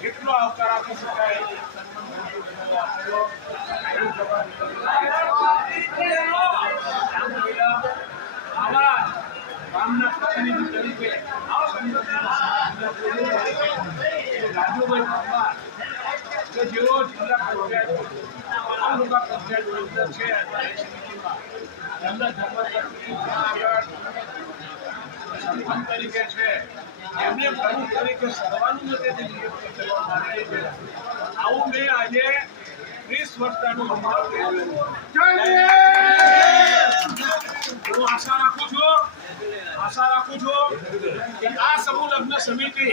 કેટલો આવકાર આપી શકાય આવા ગામના પ્રતિનિધિ તરીકે રાજુભાઈ પરમાર કે જેઓ જિલ્લા પંચાયત છે એમના ધર્મપત્ની તરીકે છે એમને પ્રમુખ તરીકે સર્વાનુમતે નિયુક્તિ કરવામાં આવેલી છે. આવું મેં આજે 30 વર્ષનું હું આશા રાખું છું કે આ સમૂહ લગ્ન સમિતિ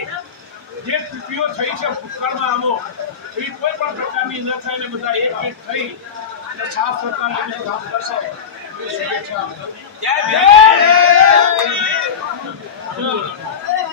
જે સ્થિતિઓ થઈ છે ભૂતકાળમાં આવો એવી કોઈ પણ પ્રકારની ન થાય ને બધા એક થઈ અને સાફ સરકાર લઈને કામ કરશે. શુભેચ્છા.